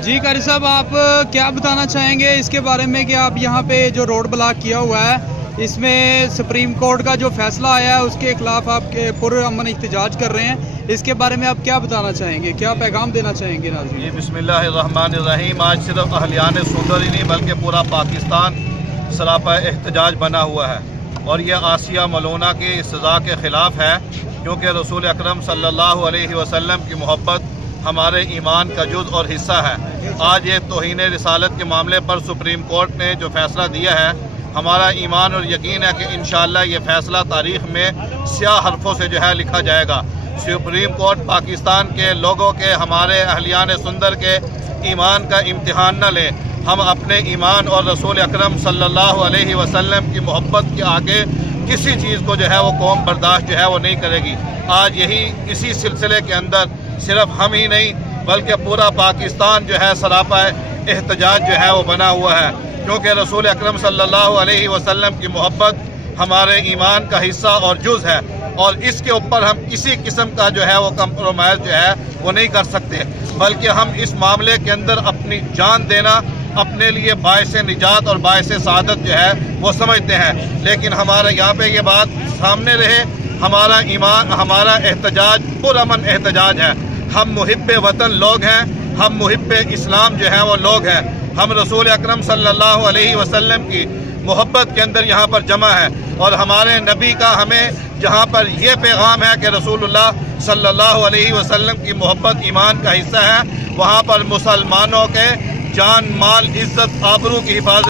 جی قاری صاحب، آپ کیا بتانا چاہیں گے اس کے بارے میں کہ آپ یہاں پہ جو روڈ بلاک کیا ہوا ہے اس میں سپریم کورٹ کا جو فیصلہ آیا ہے اس کے خلاف آپ پرامن احتجاج کر رہے ہیں، اس کے بارے میں آپ کیا بتانا چاہیں گے، کیا پیغام دینا چاہیں گے ناظرین؟ جی بسم اللہ الرحمن الرحیم۔ آج صرف اہلیان سندر ہی نہیں بلکہ پورا پاکستان سراپا احتجاج بنا ہوا ہے، اور یہ آسیہ ملونہ کی سزا کے خلاف ہے، کیونکہ رسول اکرم صلی اللہ علیہ وسلم کی محبت ہمارے ایمان کا جز اور حصہ ہے۔ آج یہ توہین رسالت کے معاملے پر سپریم کورٹ نے جو فیصلہ دیا ہے، ہمارا ایمان اور یقین ہے کہ انشاءاللہ یہ فیصلہ تاریخ میں سیاہ حرفوں سے لکھا جائے گا۔ سپریم کورٹ پاکستان کے لوگوں کے، ہمارے اہلیان سندر کے ایمان کا امتحان نہ لے۔ ہم اپنے ایمان اور رسول اکرم صلی اللہ علیہ وسلم کی محبت کے آگے کسی چیز کو وہ قوم برداشت وہ نہیں کرے گی۔ آج اسی سلسلے کے اندر صرف ہم ہی نہیں بلکہ پورا پاکستان سراپا احتجاج وہ بنا ہوا ہے، کیونکہ رسول اکرم صلی اللہ علیہ وسلم کی محبت ہمارے ایمان کا حصہ اور جز ہے، اور اس کے اوپر ہم کسی قسم کا وہ کمپرومائز وہ نہیں کر سکتے، بلکہ ہم اس معاملے کے اندر اپنی جان دینا اپنے لیے باعث نجات اور باعث سعادت وہ سمجھتے ہیں۔ لیکن ہمارا یہاں پہ یہ بات سامنے رہے، ہمارا ایمان، ہمارا احتجاج پرامن احتجاج ہے۔ ہم محب وطن لوگ ہیں، ہم محب اسلام وہ لوگ ہیں۔ ہم رسول اکرم صلی اللہ علیہ وسلم کی محبت کے اندر یہاں پر جمع ہے، اور ہمارے نبی کا ہمیں جہاں پر یہ پیغام ہے کہ رسول اللہ صلی اللہ علیہ وسلم کی محبت ایمان کا حصہ ہے، وہاں پر مسلمانوں کے جان، مال، عزت، آبرو کی حفاظت